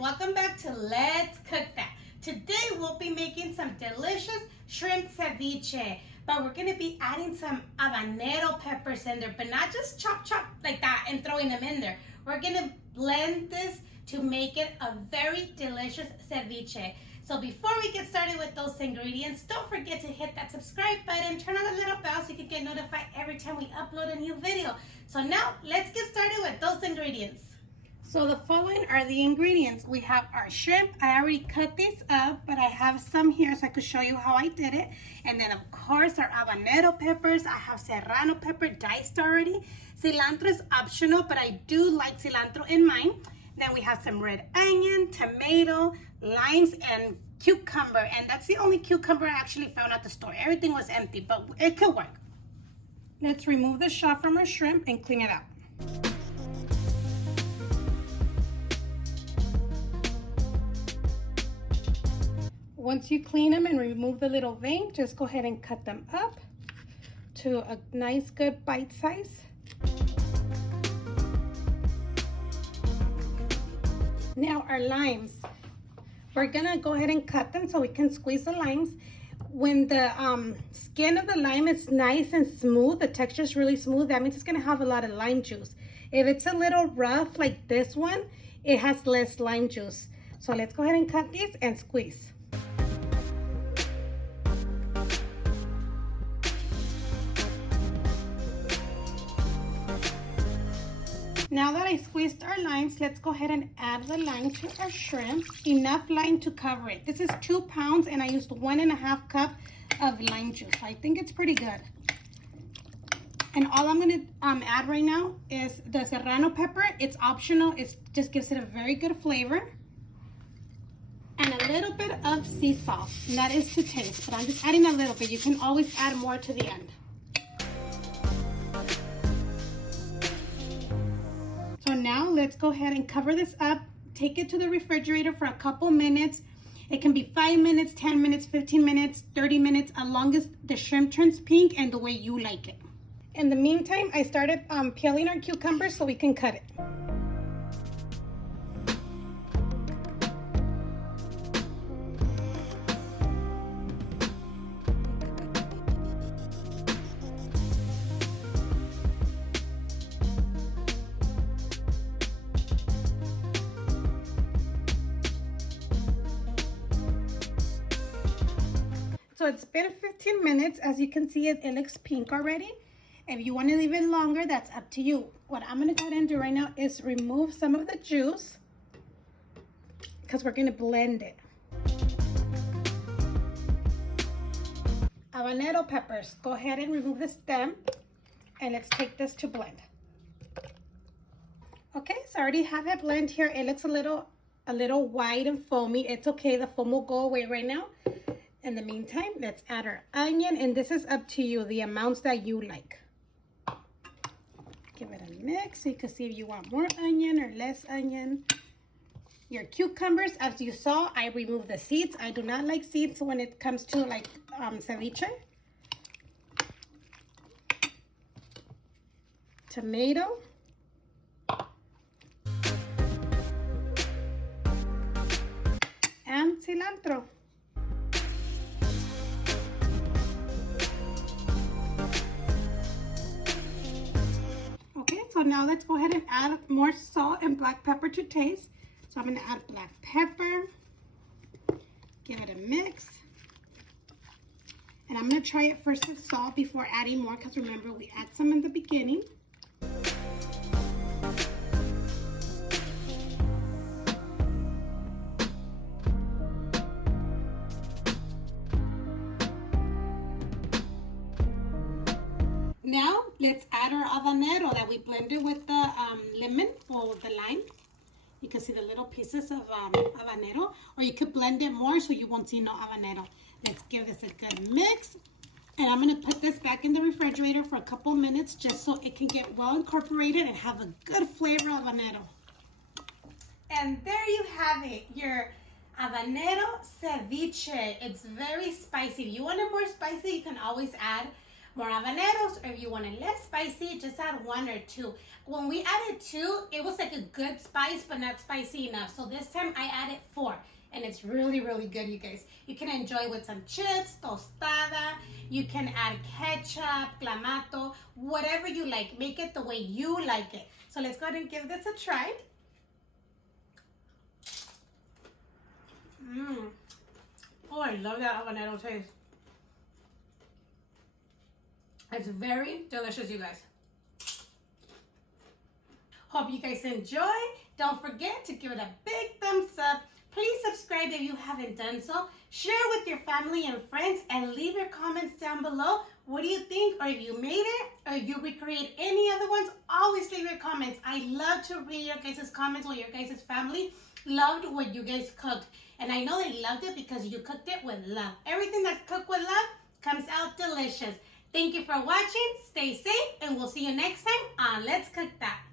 welcome back to Let's Cook That. Today we'll be making some delicious shrimp ceviche, but we're going to be adding some habanero peppers in there, but not just chop like that and throwing them in there. We're going to blend this to make it a very delicious ceviche. So before we get started with those ingredients, don't forget to hit that subscribe button, turn on the little bell so you can get notified every time we upload a new video. So now let's get started with those ingredients. So the following are the ingredients. We have our shrimp. I already cut these up, but I have some here so I could show you how I did it. And then of course our habanero peppers. I have serrano pepper diced already. Cilantro is optional, but I do like cilantro in mine. Then we have some red onion, tomato, limes, and cucumber. And that's the only cucumber I actually found at the store. Everything was empty, but it could work. Let's remove the shell from our shrimp and clean it out. Once you clean them and remove the little vein, just go ahead and cut them up to a nice good bite size. Now our limes, we're gonna go ahead and cut them so we can squeeze the limes. When the skin of the lime is nice and smooth, the texture is really smooth, that means it's gonna have a lot of lime juice. If it's a little rough like this one, it has less lime juice. So let's go ahead and cut these and squeeze. Now that I squeezed our limes, let's go ahead and add the lime to our shrimp. Enough lime to cover it. This is 2 pounds and I used 1.5 cups of lime juice. I think it's pretty good. And all I'm gonna add right now is the serrano pepper. It's optional, it just gives it a very good flavor. And a little bit of sea salt, and that is to taste, but I'm just adding a little bit. You can always add more to the end. So now let's go ahead and cover this up. Take it to the refrigerator for a couple minutes. It can be 5 minutes, 10 minutes, 15 minutes, 30 minutes, as long as the shrimp turns pink and the way you like it. In the meantime, I started peeling our cucumbers so we can cut it. So it's been 15 minutes. As you can see, it looks pink already. If you want to leave it longer, that's up to you. What I'm going to go ahead and do right now is remove some of the juice because we're going to blend it. Habanero peppers. Go ahead and remove the stem and let's take this to blend. Okay, so I already have it blend here. It looks a little white and foamy. It's okay. The foam will go away right now. In the meantime, let's add our onion, and this is up to you, the amounts that you like. Give it a mix so you can see if you want more onion or less onion. Your cucumbers, as you saw, I removed the seeds. I do not like seeds when it comes to like ceviche. Tomato. And cilantro. So now let's go ahead and add more salt and black pepper to taste. So I'm going to add black pepper, give it a mix. And I'm going to try it first with salt before adding more because remember we add some in the beginning. Now let's add our habanero that we blended with the lemon or the lime. You can see the little pieces of habanero, or you could blend it more so you won't see no habanero. Let's give this a good mix. And I'm going to put this back in the refrigerator for a couple minutes just so it can get well incorporated and have a good flavor of habanero. And there you have it, your habanero ceviche. It's very spicy. If you want it more spicy, you can always add more habaneros, or if you want it less spicy, just add 1 or 2. When we added 2, it was like a good spice, but not spicy enough. So this time I added 4. And it's really, really good, you guys. You can enjoy with some chips, tostada. You can add ketchup, clamato, whatever you like. Make it the way you like it. So let's go ahead and give this a try. Oh, I love that habanero taste. It's very delicious, you guys. Hope you guys enjoy. Don't forget to give it a big thumbs up. Please subscribe if you haven't done so. Share with your family and friends and leave your comments down below. What do you think? Or if you made it or you recreate any other ones, always leave your comments. I love to read your guys' comments when your guys' family loved what you guys cooked. And I know they loved it because you cooked it with love. Everything that's cooked with love comes out delicious. Thank you for watching. Stay safe and we'll see you next time on Let's Cook That.